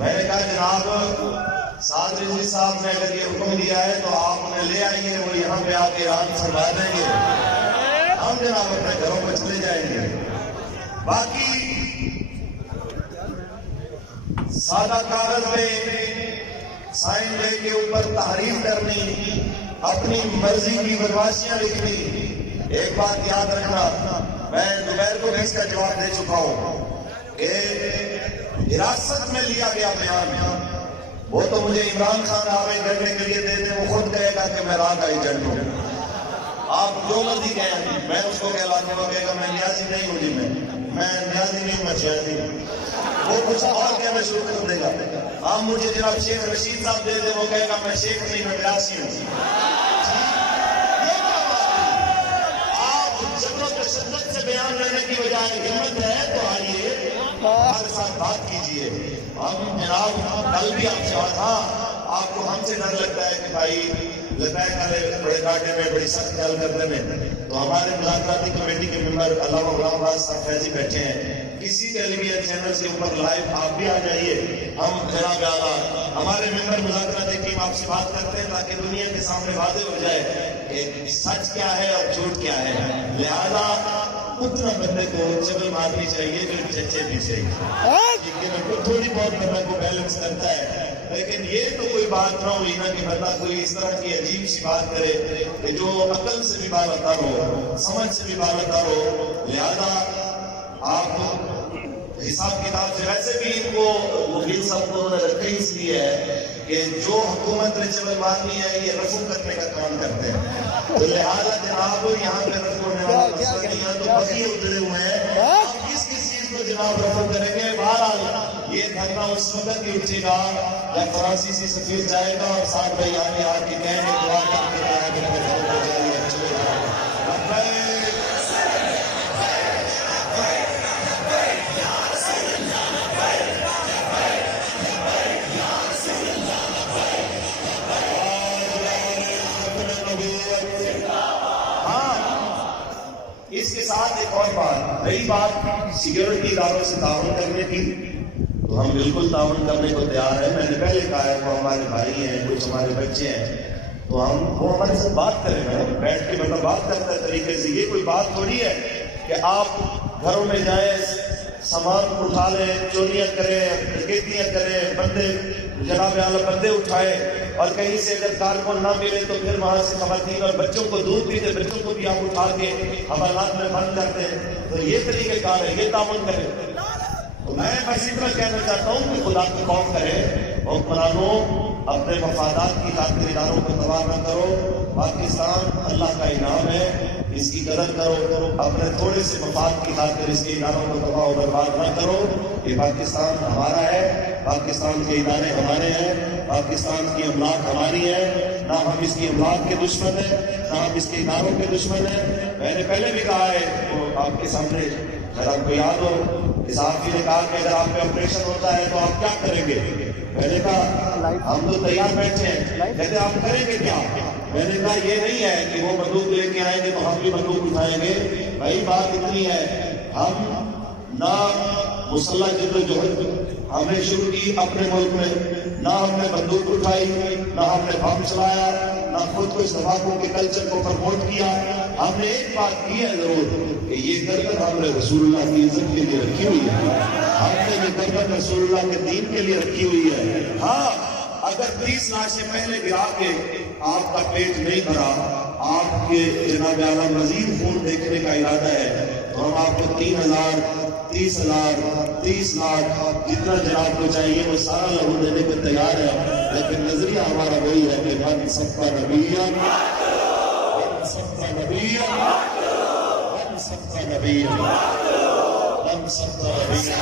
میں نے کہا جناب سعد رضوی صاحب نے اگر یہ حکم دیا ہے تو آپ انہیں لے آئیے، وہ یہاں پہ آ کے اعلان فرما دیں گے، ہم جناب اپنے گھروں میں چلے جائیں گے۔ باقی سادہ کاغذ پہ سائن لے کے اوپر تحریر کرنی، اپنی مرضی کی بدماشیاں لکھنی۔ ایک بات یاد رکھنا، میں دوپہر کو بھی اس کا جواب دے چکا ہوں کہ حراست میں لیا گیا بیان وہ تو مجھے عمران خان آوے کرنے کے لیے دے دیں، وہ خود کہے گا کہ میں راہ کا ایجنٹ ہوں۔ آپ جو مرضی کہیں، میں اس کو کہلانے وہ کہے گا میں نیازی نہیں ہوں جی، میں نیازی نہیں ہوں، میں شیخی ہوں۔ وہ کچھ اور کہنا شروع کر دے گا۔ آپ مجھے جناب شیخ رشید صاحب دے دیں، وہ کہے گا میں شیخ نہیں، میں نیازی ہوں۔ آپ جبر و تشدد سے بیان لینے کی بجائے ہمت ہے تو آئیے ہمارے ساتھ بات کیجئے۔ ہم جناب کل بھی آپ سے ہاں آپ کو ہم سے ڈر لگتا ہے کہ بھائی لبیک والے بڑے گاڑے میں بڑی سخت چل کرنے میں، تو ہمارے مذاکراتی کمیٹی کے ممبر علامہ غلام راز صاحب فیضی بیٹھے ہیں، کسی ٹیلیویژن چینل سے اوپر لائیو آپ بھی آ جائیے۔ ہم جناب اعلیٰ ہمارے ممبر مذاکراتی ٹیم آپ سے بات کرتے ہیں تاکہ دنیا کے سامنے واضح ہو جائے کہ سچ کیا ہے اور جھوٹ کیا ہے۔ لہذا اتنا بندے کو چبل مارنی چاہیے جو چچے بھی چاہیے، لیکن تھوڑی بہت بندہ کو بیلنس کرتا ہے۔ لیکن یہ تو کوئی بات نہ ہوئی نا کہ بندہ کوئی اس طرح کی عجیب سی بات کرے کہ جو عقل سے بھی بالاتر ہو، سمجھ سے بھی بالاتر ہو۔ لہذا آپ حساب کتاب سے ویسے بھی ان کو وکیل صاحب کو رکھا ہی اس لیے ہے کہ جو حکومت نے چبل مارنی ہے یہ رفع کرنے کا کام کرتے ہیں، تو لہذا جناب یہاں پہ رفع ہونے والا مسئلہ نہیں ہے، تو بقیہ اترے ہوئے ہیں، آپ کس چیز کو جناب رفع کریں گے؟ بہرحال یہ دھرنا اس وقت ہی اٹھے گا جب فرانسیسی سفیر جائے گا اور ساتھ بھائی آگے آ کے کہیں گے دعا کر کے اس کے ساتھ ایک اور بات، نئی بات سیکیورٹی اداروں سے تعاون کرنے کی، تو ہم بالکل تعاون کرنے کو تیار ہیں۔ میں نے پہلے کہا ہے وہ ہمارے بھائی ہیں، کچھ ہمارے بچے ہیں، تو وہ ہمارے سے بات کریں، بیٹھ کے مطلب بات کرتا ہے طریقے سے۔ یہ کوئی بات تھوڑی ہے کہ آپ گھروں میں جائیں، سامان اٹھا لیں، چوریاں کریں، ڈکیتیاں کریں، بندے جناب اعلیٰ بندے اٹھائے اور کہیں سے اگر کارکن نہ ملے تو پھر وہاں سے خواتین اور بچوں کو دودھ پیتے بچوں کو بھی آپ اٹھا کے حوالات میں بند کرتے ہیں، تو یہ طریقہ کار ہے، یہ تعاون کریں۔ تو میں بس اتنا کہنا چاہتا ہوں کہ خدا کی خوف کرے، حکمرانوں اپنے مفادات کی خاطر اداروں کو تباہ نہ کرو۔ پاکستان اللہ کا انعام ہے، اس کی قدر کرو، اپنے تھوڑے سے مفاد کی خاطر اس کے اداروں کو تباہ و برباد نہ کرو۔ یہ پاکستان ہمارا ہے، پاکستان کے ادارے ہمارے ہیں، پاکستان کی املاک ہماری ہے، نہ ہم اس کی املاک کے دشمن ہیں، نہ ہم اس کے اداروں کے دشمن ہیں۔ میں نے پہلے بھی کہا ہے وہ آپ کے سامنے، اگر آپ کو یاد ہو کہ صحافی نے کہا کہ اگر آپ پہ آپریشن ہوتا ہے تو آپ کیا کریں گے؟ میں نے کہا ہم تو تیار بیٹھے ہیں، کہتے آپ کریں گے کیا؟ میں نے کہا یہ نہیں ہے کہ وہ بندوق لے کے آئیں گے تو ہم بھی بندوق اٹھائیں گے۔ بھائی بات اتنی ہے، ہم نہ مسلح جدوجہد ہم نے شروع کی اپنے ملک میں، نہ ہم نے بندوق اٹھائی، نہ ہم نے بم چلایا، نہ خود کو اس تمباکو کے کلچر کو پروموٹ کیا۔ ہم نے ایک بات کی ہے ضرور کہ یہ گردن ہم نے رسول اللہ کی عزت کے لیے رکھی ہوئی ہے، ہم نے یہ گردن رسول اللہ کے دین کے لیے رکھی ہوئی ہے۔ ہاں اگر 30 لاشیں پہلے گرا کے آپ کا پیٹ نہیں بھرا، آپ کے جناب اعلیٰ مزید خون دیکھنے کا ارادہ ہے، تو ہم آپ کو 3,000 30,000 30 لاکھ جتنا جناب کو چاہیے وہ سارا لہو دینے کو تیار ہے، لیکن نظریہ ہمارا وہی ہے کہ من سبقہ نبیہ من سبقہ نبیہ من سبقہ نبیہ من سبقہ نبیہ۔